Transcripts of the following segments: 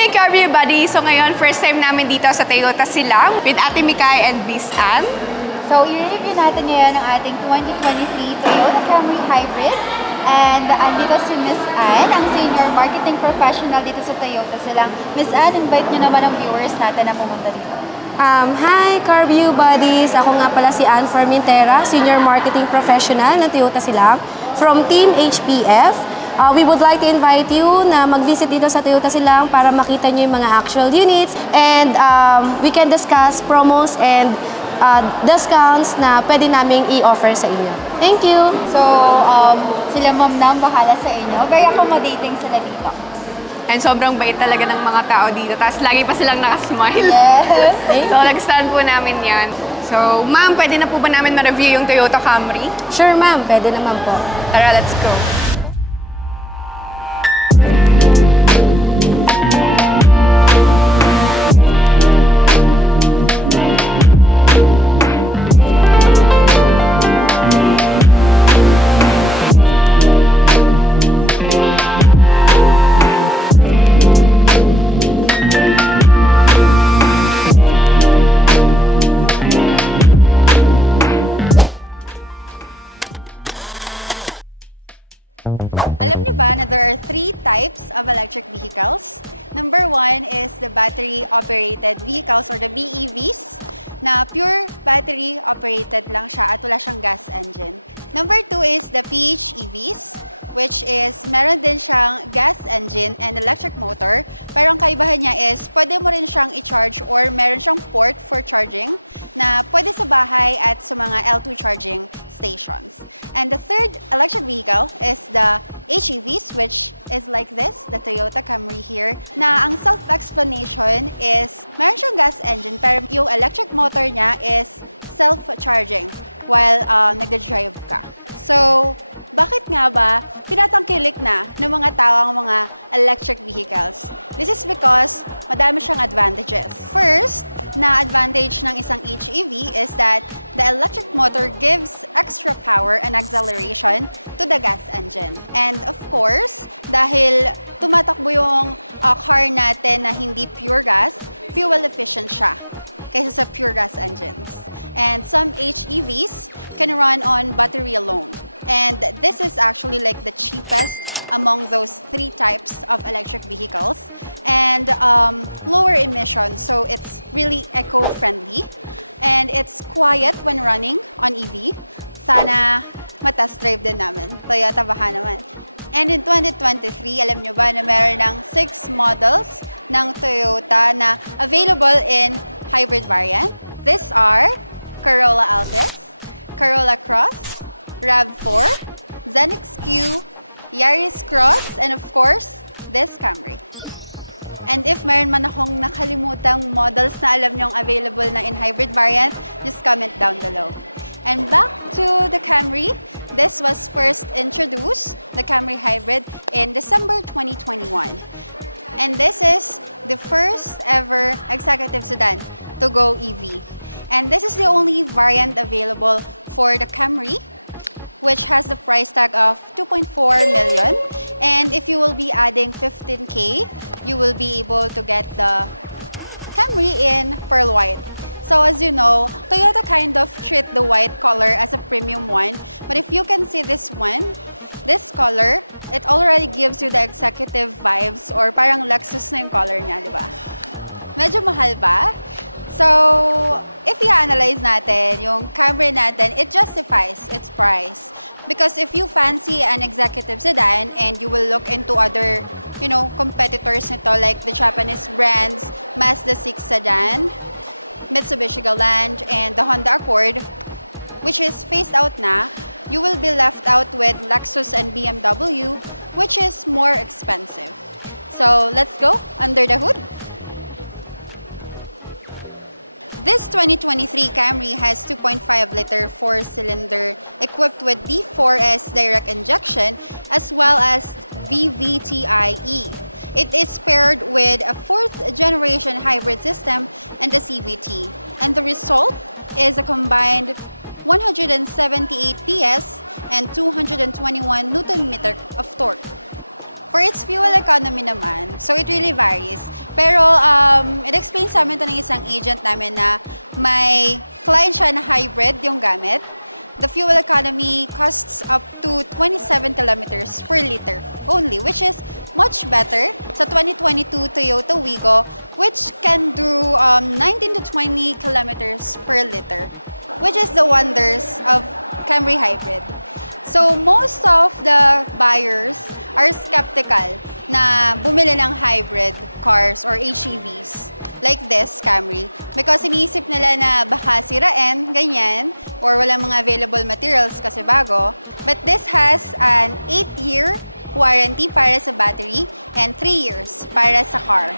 day, Carby Buddy! So ngayon, first time namin dito sa Toyota Silang with Ate Mikay and Miss Ann. So, i-review natin ngayon ang ating 2023 Toyota Camry Hybrid. And andito si Miss Ann, ang Senior Marketing Professional dito sa Toyota Silang. Miss Ann, invite nyo naman ang viewers natin na pumunta dito. Hi, Carview Buddies! Ako nga pala si Ann Formentera, Senior Marketing Professional ng Toyota Silang from Team HPF. We would like to invite you na mag-visit dito sa Toyota Silang para makita nyo yung mga actual units and we can discuss promos and discounts na pwede naming i-offer sa inyo. Thank you! So, sila ma'am na ang bahala sa inyo. Very accommodating sila dito. And sobrang bait talaga ng mga tao dito. Tapos lagi pa silang nakasmile. Yes! So, nag-stand po namin yan. So, ma'am, pwede na po ba namin ma-review yung Toyota Camry? Sure, ma'am. Pwede naman po. Tara, let's go. Alam niyo ba na there are 3 types of electric vehicles? Number 1 is the battery-operated vehicles or the BEVs na pure battery-operated lang siya at wala siyang gas engine. Number 2 is the PHEVs, which is meron din siyang gas engine and electric motor. Pero ang kaibahan niya is pwede mo rin siyang i-charge or meron siyang port for charging na pwede sa bahay at sa mga L2 charging stations. And the third electric vehicle is the HEVs, which is like this, the Toyota Camry here, na ang self-explanation is meron siyang gas engine pero yung electric motor niya is self-charging while nagda-drive ka. So, bakit nga ba tinatangkilik na ng mga tao ang mga electric vehicles? This is because madami siyang advantages. First, na advantage ng isang HEV is that the electric motor gives extra power and acceleration to the gas engine. And of course, dahil tumatakbo yung car natin na hindi pure gas, fuel efficient siya kaysa sa pure gas engines. And some HEVs can run on battery alone. And this is actually like the cheapest among those 3 types of electric vehicles and lower emissions, so it's really eco-friendly and it's quiet when running on EV. Sana matest drive din namin. Toyota baka naman. And in 2023, alam nyo ba na meron ng 6 models ng Toyota na available in hybrid variant? These are Corolla Altis, Corolla Cross, RAV4, Zenix Q, Yaris Cross, and of course, this Camry. And if mayroon man akong nakalimutang models na alam nyong available na in hybrid variant, just comment down below. And back to the Camry, this was first introduced, the Camry Hybrid, in December 2021. And this is the first ever executive sedan to go EV. And this is the only variant available for the Camry, which has the price tag of 2.4 million. And if you will be adding 15K, you will be able to get the Camry in pearl white. So as you know, Toyota kind of treat the white color as a premium one. But if you can see this one, this color, it already gives you the executive vibes or parang Lexus na yung color niya, di ba? Medyo mahal ba? So, if i-analyze natin, yung Camry natin, it justifies its price. Because if you fancy an executive sedan and you will look into other, competitors nito like the Japanese brands, Mazda 6 sedan, Mitsubishi Galant, and the Honda Accord, which is phased out na, you will be left out with Lexus and BMW, which is more expensive. So, let's go under the hood. This 2023 Camry has 2.5-liter 4-cylinder equipped with D4S direct injection as well as VVT-IE. It is paired with a 4th-generation hybrid system and a CVT. And the result is a combined 178 PS and 221 Nm of torque. For its fuel economy naman, so it really varies. Pero it-explain sa amin to ng isang agent namin na may client siya na hybrid yung gamit. The fuel economy costs up to 27 kilometers per liter only, which is much better sa 2022 Toyota Wigo, which can do 19 to 20 kilometers per liter, which is the wonders of Camry Hybrid. So most of the buyers are skeptical na bumili ng hybrid cars or HEVs like this Camry because iniisip nila na baka sirain, ganyan, or walang mga available materials kasi bago. But this has an 8-year warranty para sa battery and 3 years para sa car.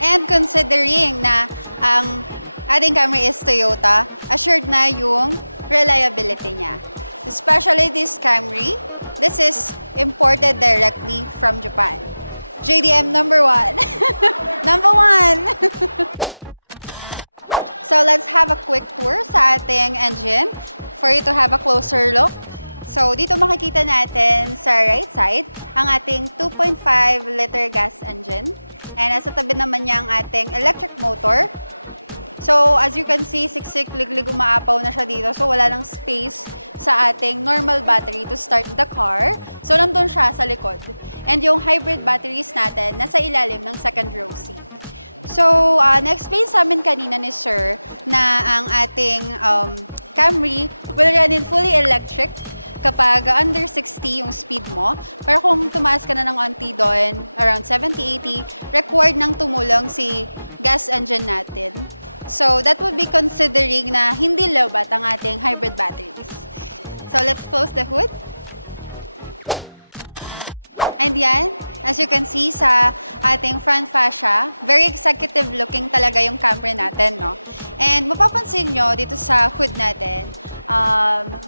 And considering na ang ating Camry is Toyota, assured na yung reliability niya. Especially this Camry, this is imported directly from Japan. JDM number 1. Number 1! So let's have a quick tour sa ating engine for you to have a closer look. So dito makikita natin sa right side ang ating 2.5 liter gas engine. And nasa tabi naman niya ang ating electric motor. So as you can see, siksik, liglig, umaapaw na siya dito. So wala nang space sa ating normal battery to start the car. So nandun siya sa likod. And yung hybrid batteries natin nasa ilalim ng second row seat. So, na-explain sa amin kanina ni Sir na ang ating Camry will run in fully electric kapag under 60 yung speed mo. Pero kung tumaas ka na ng onti doon, around 70-80, required nang tumulong si gas engine natin. So, that would be considering na hindi lobat ang ating hybrid batteries. So, let's close the hood. And yan, as you can see sa ating front fascia, very executive looking talaga yung Camry natin, no? And mapapansin nyo dito sa hood natin,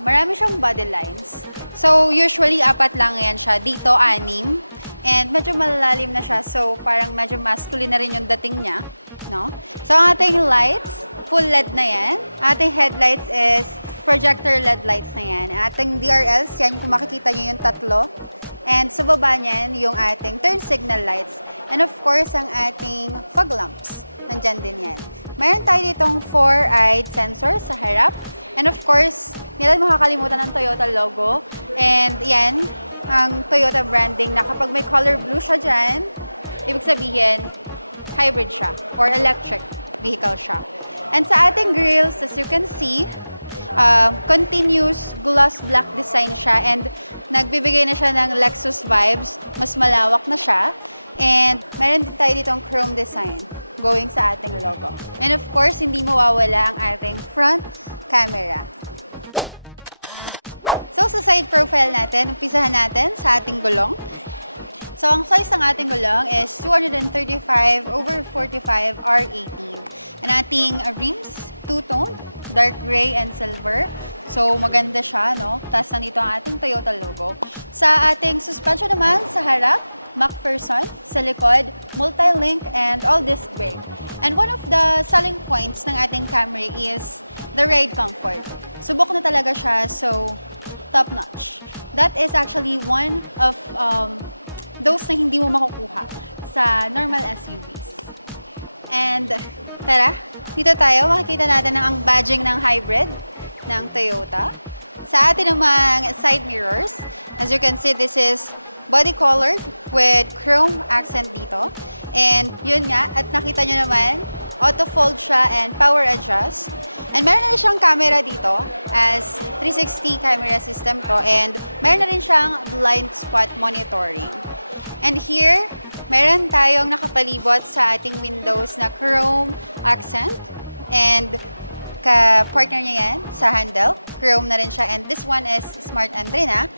marami siyang body lines. So usually 4 lang yan siya, dito 6. And medyo malalalim na siya, so parang medyo masculine na rin yung dating niya, no? So ang ating lights, full LED na yan. Ating headlights is projector LED lights na yan. Ating DRLs, yan kung makikita nyo yung 3. And sa baba niyan, yung ating turn signal lights. And of course, ang ating fog lamps. Nandyan din yan. Mayroon tayo ditong 4-eyed sensor sa harap. And of course, hindi natin makakalimutan ng Toyota logo. And yan, ang Toyota branding na kapag may color blue siya dyan, ibig sabihin, hybrid siya or electric vehicle siya. And sa ating grills, as you can see, continuous gloss black design siya and nagbibigay na siya ng Lexus vibes. Mas malawak na siya. And meron din tayo ditong chrome design going sa ating logo. And of course, hindi mawawala ang ating front camera. So sa side profile natin, umpisahan natin sa ating gulong. So ang size ng ating gulong is 235/45 R18. Ang ating rims, two-tone, dark gray and silver. So maganda siya, no? Tapos nandito ang ating Toyota logo. Sa ating suspension naman, sa harap, MacPherson, sa likod, multi-link and all-disc brake. And one of the selling points ng ating Camry is the ride comfort. Subok na talaga siya, so top-notch. That is actually one of those na hindi mo makukuha sa normal SUVs. And tara, dito tayo, makikita natin ang badging ng hybrid ng Toyota. Sa atin namang side mirrors, as you can see, this is body colored with chrome accent dito. And yun nga, at nakita nyo naman, auto fold siya and power adjust. And meron na rin siyang camera dito as 360 camera system to. And meron na rin siyang blind spot monitoring. And here, meron tayong nakapalibot sa ating windows na chrome accent. And ka-partner niya yan sa handle. Chrome na rin siya. And this one is smart entry na.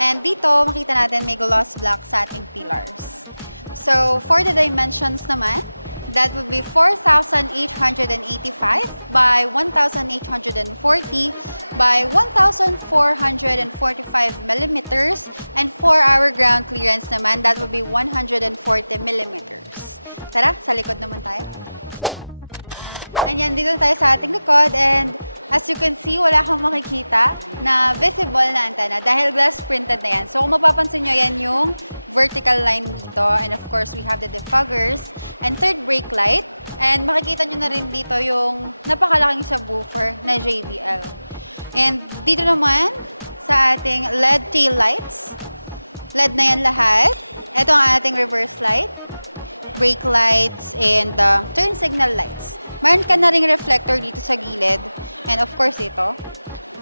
And dito, makita natin may gloss black sa ating pillars. So, for the dimensions naman, that would be 4,885 by 1,840 by 1,445 millimeters. And for our ground clearance naman, that would be 140 millimeters. Tara, sa likod naman tayo. Ayan, dito tayo sa ating likod. And as you can see, wala kang makikita na visible na antenna dahil glass printed na yan. So kung mapapansin nyo, yan yung vertical line dito. And of course, we have the defoggers and third brake light. And makikita nyo na rin dito yung napakalaking subwoofer na JBL. And dito naman, sa ating LED tail lights, LED na yan lahat. Ito ang ating reverse light, brake lights, and turn signal lights. Mayroon ka na ring reflector dito sa gilid. And of course, ito,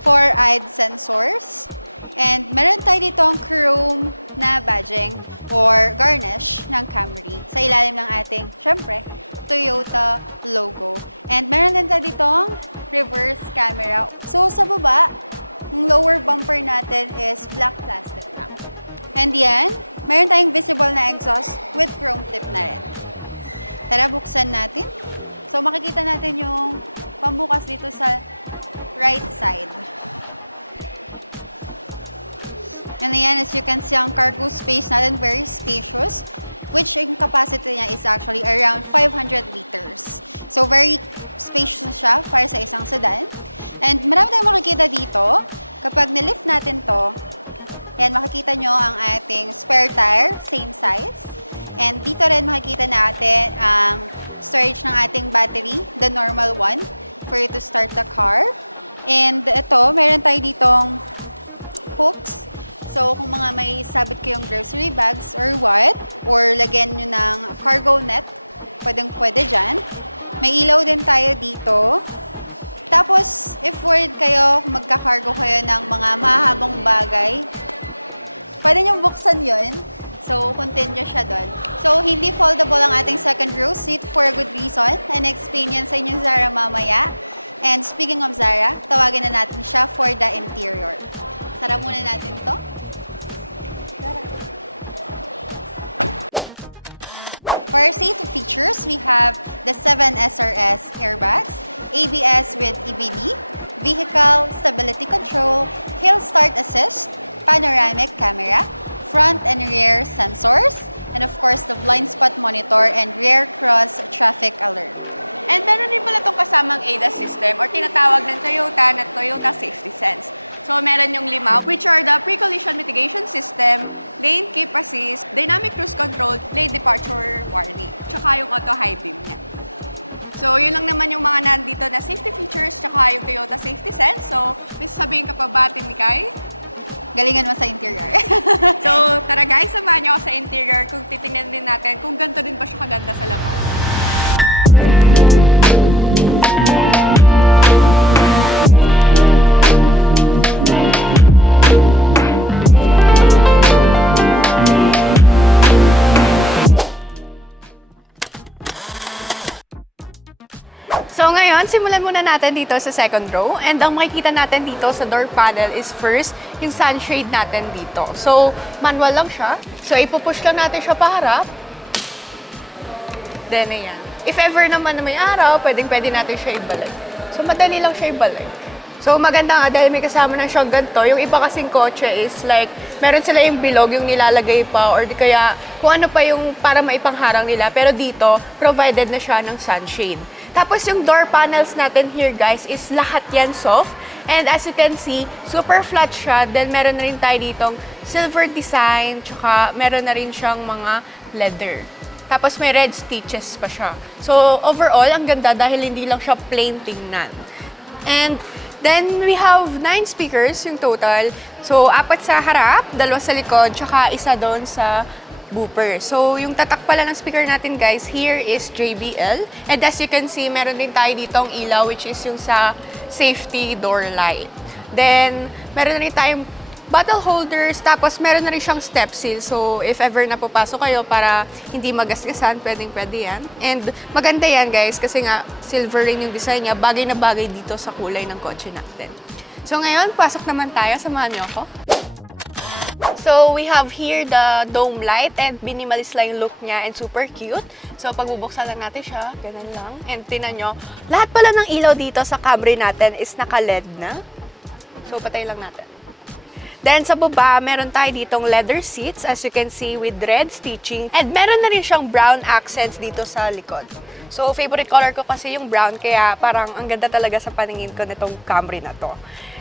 4-eyed sensors. And meron tayo dito ang chrome na badging or garnish ng Camry sa ilalim ng ating, syempre, Toyota logo. And meron din tayo ditong reverse camera. So, sa baba, yung lower bumper natin is black plastic lang. And yan, meron tayong visible na exhaust with chrome tip na rin. Tara, buksan natin. So, makikita natin yung pambukas dito sa right side. And ayan, as you can see, ang cargo space natin, very spacious, which yung capacity niya is actually around 500 liters. So, very spacious na siya para sa isang sedan. And marami tayong makikita dito. Kapag nilift natin to, yan, makikita nyo ang ating spare tire, same size. And dito rin makikita natin ang storage ng ating battery, the normal one, for you to start the car. And ito, meron tayo ditong hooks. So, kung mga may sabit kayong grocery bags or what, or lagyan nyo ng cargo net, pwedeng-pwede dyan. May ilaw din tayo dito. Tapos, if worried kayo, magka-cargo kayo ng mga mahabang bagay, pwede nyo buksan yun. So, continue siya doon. So, hindi foldable ang ating second row seat for a good reason. And explain yan sa inyo Zara mamaya. And speaking of Zara, tawagin na natin siya for the interior. Sara muna natin to. For our safety features, we have the 7 SRS airbags, ABS with EBD, vehicle stability control, hill start assist, panoramic camera, front and rear sensors, and of course the blind spot monitor and rear cross traffic alert. And meron din pala itong kasamang ADAS system or tinatawag ng Toyota na Toyota Safety Sense. So, meron yung 5, which are the pre-collision mitigation system, lane keep assist, dynamic cruise control, lane departure warning, tsaka yung auto high beam niya. So, yun lang naman yung mga nandito na safety features, tsaka yung Toyota Safety Sense. So, may sasabihin ka pa ba, Timikay? Galingan mo sa interior. So, tara guys, samahan niyo ako sa interior kung titingnan din natin kung ganito din ba siya kaganda sa labas. So ngayon, simulan muna natin dito sa second row. And ang makikita natin dito sa door panel is first, yung sunshade natin dito. So, manual lang siya. So, ipupush lang natin siya paharap. Then, ayan. If ever naman na may araw, pwede natin siya ibalik. So, madali lang siya ibalik. So, maganda nga dahil may kasama na siyang ganito. Yung iba kasing kotse is like, meron sila yung bilog, yung nilalagay pa, or di kaya kung ano pa yung para maipangharang nila. Pero dito, provided na siya ng sunshade. Tapos yung door panels natin here guys is lahat yan soft. And as you can see, super flat siya. Then meron na rin tayo ditong silver design. Tsaka meron na rin siyang mga leather. Tapos may red stitches pa siya. So overall, ang ganda dahil hindi lang siya plain tingnan. And then we have 9 speakers yung total. So 4 sa harap, 2 sa likod, tsaka isa doon sa booper. So, yung tatak pala ng speaker natin guys, here is JBL. And as you can see, meron din tayo ditong ilaw which is yung sa safety door light. Then, meron na rin tayong bottle holders, tapos meron na rin siyang step seal. So, if ever na papasok kayo para hindi magasgasan, pwede yan. And maganda yan guys, kasi nga silver rin yung design niya, bagay na bagay dito sa kulay ng kotse natin. So, ngayon, pasok naman tayo. Samahan niyo ako. So, we have here the dome light and minimalist lang yung look niya and super cute. So, pagbubuksan lang natin siya, ganun lang. And tinan nyo, lahat pala ng ilaw dito sa Camry natin is naka-LED na. So, patay lang natin. Then, sa baba, meron tayo ditong leather seats, as you can see, with red stitching. And meron na rin siyang brown accents dito sa likod. So, favorite color ko kasi yung brown, kaya parang ang ganda talaga sa paningin ko nitong Camry na to.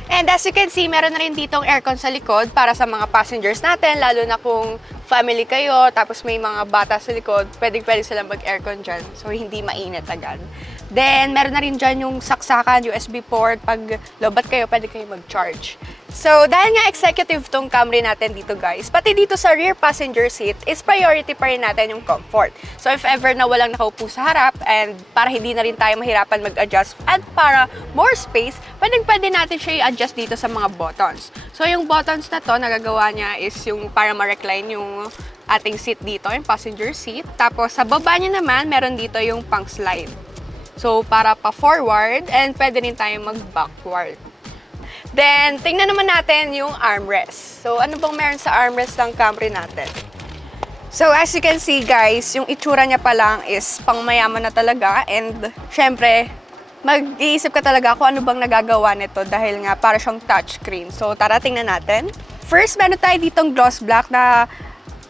And as you can see, meron na rin ditong aircon sa likod para sa mga passengers natin, lalo na kung family kayo, tapos may mga bata sa likod, pwede silang mag-aircon dyan, so hindi mainit agad. Then, meron na rin dyan yung saksakan, USB port, pag lobat kayo, pwede kayo mag-charge. So, dahil nga executive tong Camry natin dito guys, pati dito sa rear passenger seat is priority pa rin natin yung comfort. So, if ever na walang nakaupo sa harap and para hindi na rin tayo mahirapan mag-adjust at para more space, pwede natin siya i-adjust dito sa mga buttons. So, yung buttons na to, nagagawa niya is yung para ma-recline yung ating seat dito, yung passenger seat. Tapos, sa baba niya naman, meron dito yung pang-slide. So, para pa-forward and pwede rin tayo mag-backward. Then, tingnan naman natin yung armrest. So, ano bang meron sa armrest ng Camry natin? So, as you can see guys, yung itsura niya pa lang is pangmayaman na talaga. And, syempre, mag-iisip ka talaga kung ano bang nagagawa nito dahil nga para siyang touchscreen. So, tara tingnan natin. First, meron tayo ditong gloss black na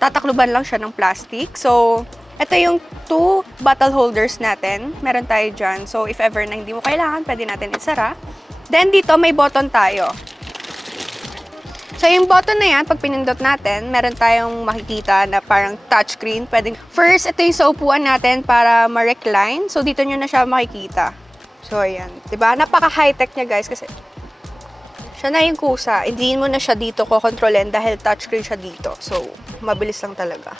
tatakluban lang siya ng plastic. So, ito yung 2 bottle holders natin. Meron tayo dyan. So, if ever na hindi mo kailangan, pwede natin isara. Then, dito may button tayo. So, yung button na yan, pag pinindot natin, meron tayong makikita na parang touchscreen. First, ito yung sa upuan natin para ma-recline. So, dito nyo na siya makikita. So, ayan. Diba? Napaka-high-tech niya, guys, kasi siya na yung kusa. Hindi mo na siya dito kukontrolin dahil touchscreen siya dito. So, mabilis lang talaga.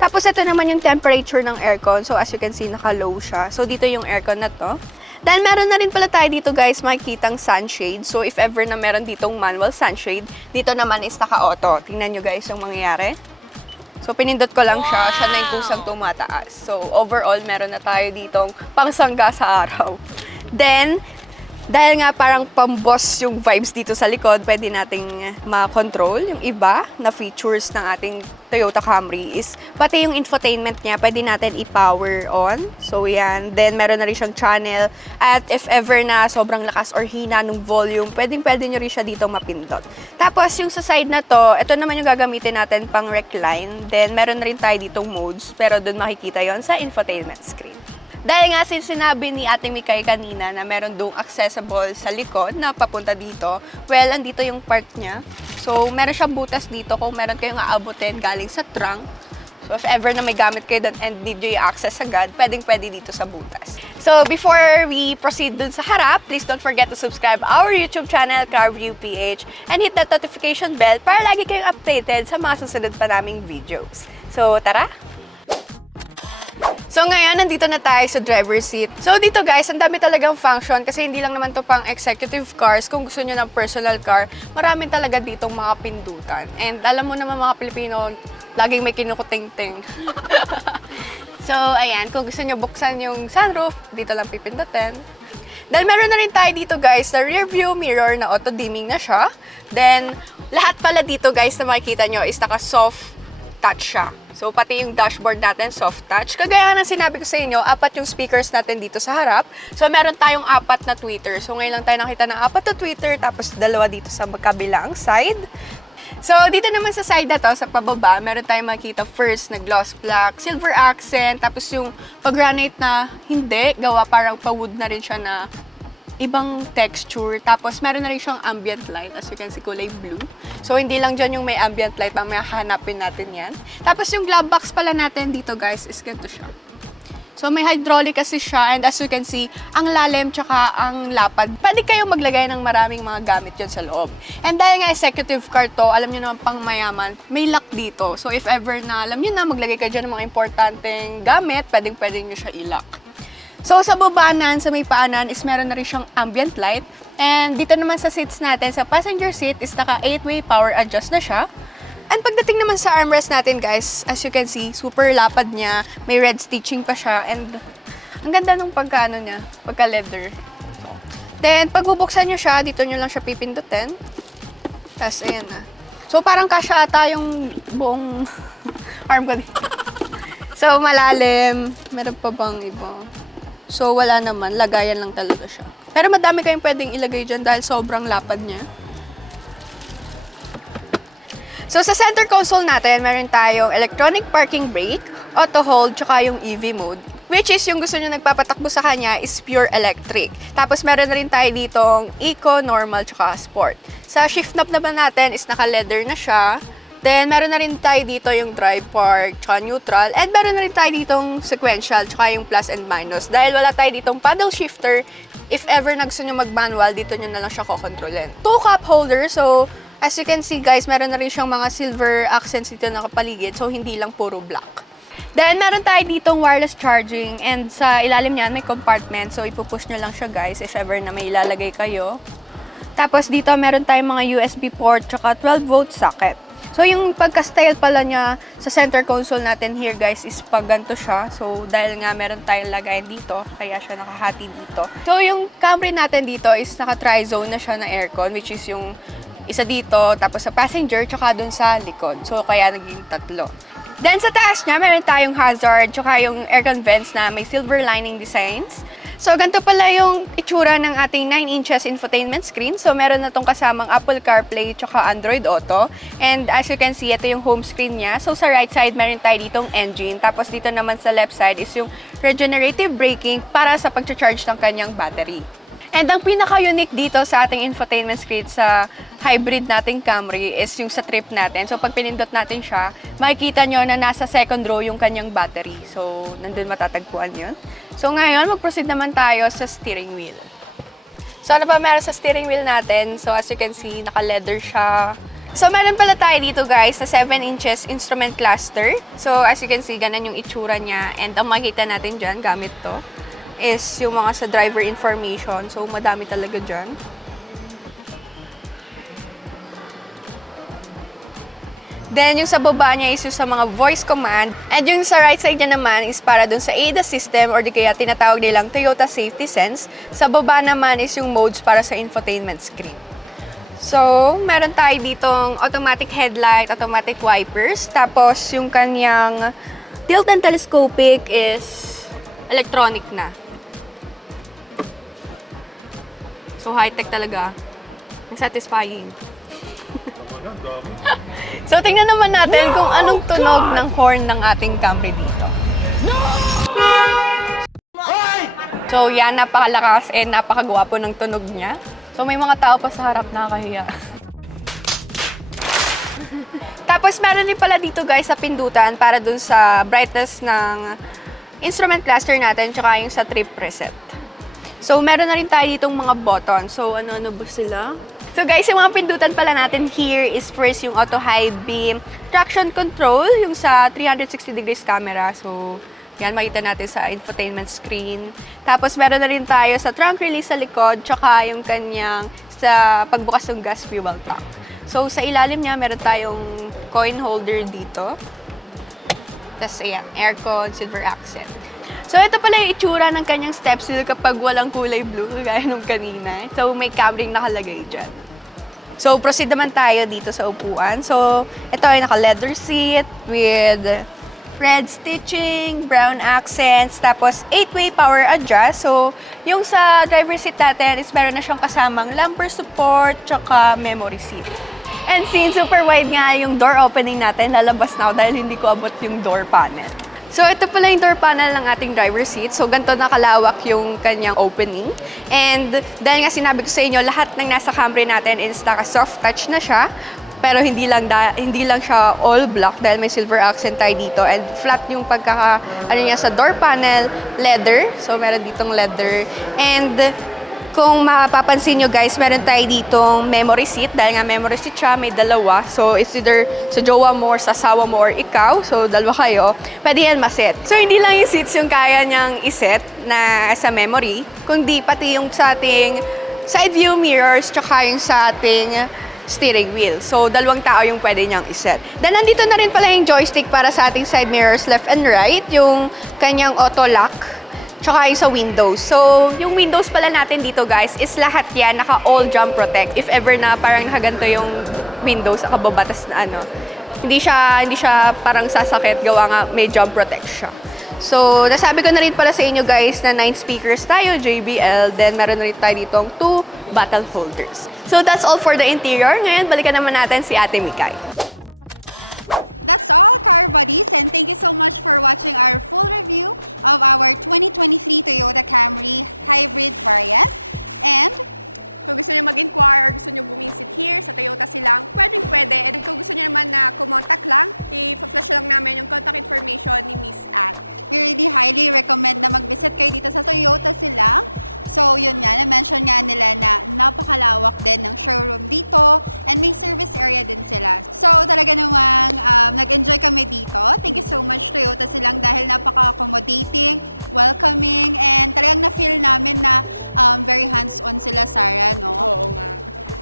Tapos, ito naman yung temperature ng aircon. So, as you can see, naka-low siya. So, dito yung aircon na to. Then, meron na rin pala tayo dito, guys, makikitang sunshade. So, if ever na meron ditong manual sunshade, dito naman is naka-auto. Tingnan nyo, guys, yung mangyayari. So, pinindot ko lang siya. Siya na yung kusang tumataas. So, overall, meron na tayo ditong pangsangga sa araw. Then, dahil nga parang pamboss yung vibes dito sa likod, pwede nating ma-control yung iba na features ng ating Toyota Camry is pati yung infotainment niya, pwede natin i-power on. So yan, then meron na rin siyang channel at if ever na sobrang lakas or hina ng volume, pwede nyo rin siya dito mapindot. Tapos yung sa side na to, ito naman yung gagamitin natin pang recline. Then meron na rin tayo ditong modes, pero dun makikita yon sa infotainment screen. Dahil nga sinabi ni Ate Mikay kanina na meron doong accessible sa likod na papunta dito, well, andito yung part niya. So, meron siyang butas dito kung meron kayong aabutin galing sa trunk. So, if ever na may gamit kayo doon and need nyo i-access agad, pwede dito sa butas. So, before we proceed dun sa harap, please don't forget to subscribe our YouTube channel, CarView PH, and hit that notification bell para lagi kayong updated sa mga susunod pa naming videos. So, tara! So ngayon, nandito na tayo sa driver's seat. So dito guys, ang dami talagang function kasi hindi lang naman to pang executive cars. Kung gusto nyo ng personal car, marami talaga ditong mga pindutan. And alam mo naman mga Pilipino, laging may kinukuting-ting. So ayan, kung gusto nyo buksan yung sunroof, dito lang pipindutin. Then meron na rin tayo dito guys na rear view mirror na auto-dimming na siya. Then lahat pala dito guys na makikita nyo is naka-soft touch siya. So, pati yung dashboard natin, soft touch. Kagaya ng sinabi ko sa inyo, 4 yung speakers natin dito sa harap. So, meron tayong 4 na tweeter. So, ngayon lang tayo nakita ng 4 na tweeter, tapos 2 dito sa magkabilang side. So, dito naman sa side na to, sa pababa, meron tayong makita first na gloss black, silver accent, tapos yung pag-granite na hindi, gawa parang pa-wood na rin siya na ibang texture. Tapos, meron na rin siyang ambient light. As you can see, kulay blue. So, hindi lang dyan yung may ambient light. Mamaya hanapin natin yan. Tapos, yung glove box pala natin dito, guys, is ganito siya. So, may hydraulic kasi siya. And as you can see, ang lalim tsaka ang lapad. Pwede kayong maglagay ng maraming mga gamit dyan sa loob. And dahil nga executive car to, alam nyo naman pang mayaman, may lock dito. So, if ever na, alam nyo na, maglagay kayo dyan ng mga importanteng gamit, pwedeng nyo siya i-lock. So, sa babanan, sa may paanan, is meron na rin siyang ambient light. And dito naman sa seats natin, sa passenger seat, is naka 8-way power adjust na siya. And pagdating naman sa armrest natin, guys, as you can see, super lapad niya. May red stitching pa siya. And ang ganda nung pagka-ano niya, pagka-leather. Then, pag bubuksan nyo siya, dito nyo lang siya pipindutin. Tapos, ayan na. So, parang kasya ata yung buong arm ko dito. So, malalim. Meron pa bang iba? So, wala naman. Lagayan lang talaga siya. Pero madami kayong pwedeng ilagay dyan dahil sobrang lapad niya. So, sa center console natin, meron tayong electronic parking brake, auto hold, tsaka yung EV mode. which is yung gusto nyo nagpapatakbo sa kanya is pure electric. Tapos meron na rin tayo ditong eco, normal, tsaka sport. Sa shift knob naman natin is naka-leather na siya. Then, meron na rin tayo dito yung drive, park, tsaka neutral. And meron na rin tayo ditong sequential, tsaka yung plus and minus. Dahil wala tayo ditong paddle shifter, if ever na gusto nyo mag-manual, dito nyo na lang siya kokontrolin. 2 cup holder, so as you can see guys, meron na rin siyang mga silver accents dito na kapaligid, so hindi lang puro black. Then, meron tayo ditong wireless charging and sa ilalim niyan may compartment, so ipupush nyo lang siya guys if ever na may ilalagay kayo. Tapos dito meron tayong mga USB port, tsaka 12-volt socket. So, yung pagka-style pala niya sa center console natin here, guys, is pag ganito siya. So, dahil nga meron tayong lagayan dito, kaya siya nakahati dito. So, yung Camry natin dito is naka-tri-zone na siya na aircon, which is yung isa dito, tapos sa passenger, tsaka dun sa likod. So, kaya naging 3. Then, sa taas niya, meron tayong hazard, tsaka yung aircon vents na may silver lining designs. So, ganito pala yung itsura ng ating 9 inches infotainment screen. So, meron na tong kasamang Apple CarPlay tsaka Android Auto. And as you can see, ito yung home screen niya. So, sa right side, meron tayo ditong engine. Tapos dito naman sa left side is yung regenerative braking para sa pag-charge ng kanyang battery. And ang pinaka-unique dito sa ating infotainment screen sa hybrid nating Camry is yung sa trip natin. So, pag pinindot natin siya, makikita nyo na nasa second row yung kanyang battery. So, nandun matatagpuan yun. So, ngayon, mag-proceed naman tayo sa steering wheel. So, ano ba meron sa steering wheel natin? So, as you can see, naka-leather siya. So, meron pala tayo dito, guys, na 7 inches instrument cluster. So, as you can see, ganun yung itsura niya. And ang makikita natin dyan, gamit to, is yung mga sa driver information. So, madami talaga dyan. Then, yung sa baba niya is yung sa mga voice command. And yung sa right side niya naman is para dun sa ADAS system or di kaya tinatawag nilang Toyota Safety Sense. Sa baba naman is yung modes para sa infotainment screen. So, meron tayo ditong automatic headlight, automatic wipers. Tapos, yung kanyang tilt and telescopic is electronic na. So, high-tech talaga. Ang satisfying. So, tingnan naman natin kung anong tunog ng horn ng ating Camry dito. So, yan, napakalakas and napakagwapo ng tunog niya. So, may mga tao pa sa harap, nakakahiya. Tapos, meron din pala dito guys sa pindutan para dun sa brightness ng instrument cluster natin tsaka yung sa trip preset. So, meron na rin tayo ditong mga button. So, ano-ano ba sila? So guys, yung mga pindutan pala natin here is first yung auto high beam traction control, yung sa 360 degrees camera. So, yan, makita natin sa infotainment screen. Tapos, meron na rin tayo sa trunk release sa likod, tsaka yung kanyang sa pagbukas ng gas fuel tank. So, sa ilalim niya, meron tayong coin holder dito. Tapos, ayan, aircon, silver accent. So, ito pala yung itsura ng kanyang step stool kapag walang kulay blue, gaya nung kanina. So, may Camry nakalagay dyan. So, proceed naman tayo dito sa upuan. So, ito ay naka-leather seat with red stitching, brown accents, tapos 8-way power adjust. So, yung sa driver seat natin is meron na siyang kasamang lumbar support, tsaka memory seat. And since super wide nga yung door opening natin, lalabas na ako dahil hindi ko abot yung door panel. So, ito pala yung door panel ng ating driver seat. So, ganito nakalawak yung kanyang opening. And dahil nga sinabi ko sa inyo, lahat ng nasa Camry natin is naka-soft touch na siya. Pero hindi lang siya all black dahil may silver accent tayo dito. And flat yung niya sa door panel, leather. So, meron ditong leather. And kung mapapansin nyo guys, meron tayo ditong memory seat. Dahil nga memory seat siya, may dalawa. So, it's either sa jowa mo or sa asawa mo or ikaw. So, dalawa kayo. Pwede yan maset. So, hindi lang yung seats yung kaya niyang iset na sa memory, kundi pati yung sa ating side view mirrors tsaka yung sa ating steering wheel. So, dalawang tao yung pwede niyang iset. Then, nandito na rin pala yung joystick para sa ating side mirrors left and right. Yung kanyang auto lock. Tsaka yung sa windows. So, yung windows pala natin dito guys is lahat yan naka-all jump protect. If ever na parang nakaganto yung windows, nakababatas na hindi siya parang sasakit, gawa nga may jump protect siya. So, nasabi ko na rin pala sa inyo guys na 9 speakers tayo, JBL. Then, meron na rin tayo ditong 2 bottle holders. So, that's all for the interior. Ngayon, balikan naman natin si Ate Mikay. that's all, car buddies, and thank you so much for watching our full review of our 2023 Toyota Camry Hybrid variant. And Kung gusto niyo mag-inquire or gusto niyo bumisit here sa Toyota Silang, pwede. And kung gusto niyo naman na kumontak lang, i-flash lang namin yung contact information ni Miss Ann. we really highly recommend na mag-visit kayo dito sa Toyota Silang. So, yun nga, na-mention nga nila na napakalawak din ng showroom dito and may service area din sila. So, talaga namang nag-enjoy kami dito. Thank you so much, Toyota Silang, dahil napaka-accommodating, welcoming, and talagang na-feel namin na very hands-on sila, Sarah, no? Oo nga.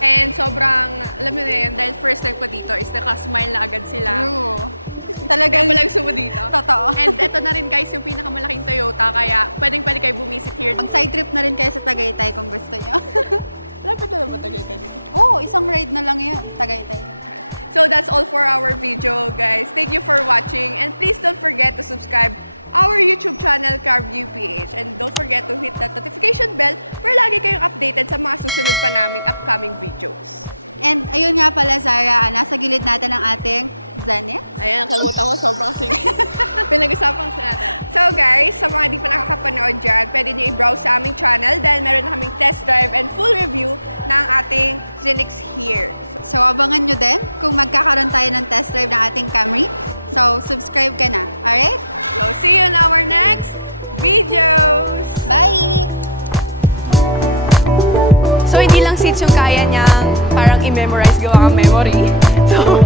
And sobrang, alam mo na yun, dahil first time ko dito is naka-smile na agad sila. True. Kaya Talagang, walang sumo dito. totoo. And eto na rin guys, yung pinakamalaking Toyota, kaya pwede kayo bumisit here. Mag-side trip na rin kayo sa Tagaytay kung gusto nyo. Lapit na naman tagay dito. Oo, isang ride na lang yun, Tagaytay. So that's all for our video, guys. Thank you for watching, and please don't forget to subscribe our YouTube channel, CarView PH, and don't forget to hit that notification bell para lagi kayong updated sa mga susunod pa naming upcoming videos. And ayun nga pala, Zara, nasa gilid natin ang ating Zanex. Ayan, nakalimutan ko, sobrang sige. Pinag-usapan ko natin. So guys, sa mga di pa nakakapanood dyan, pwede nyo i-browse sa aming channel dahil meron na kaming test drive and full review ng ating Zenix here. So, abangan nyo din kung magkakaroon tayo ng test drive ng ating Camry. So, subscribe ka na. Alright? So see you in our next videos! Bye! So, hindi lang seats yung kaya niyang parang i-memorize gawa ang memory. So,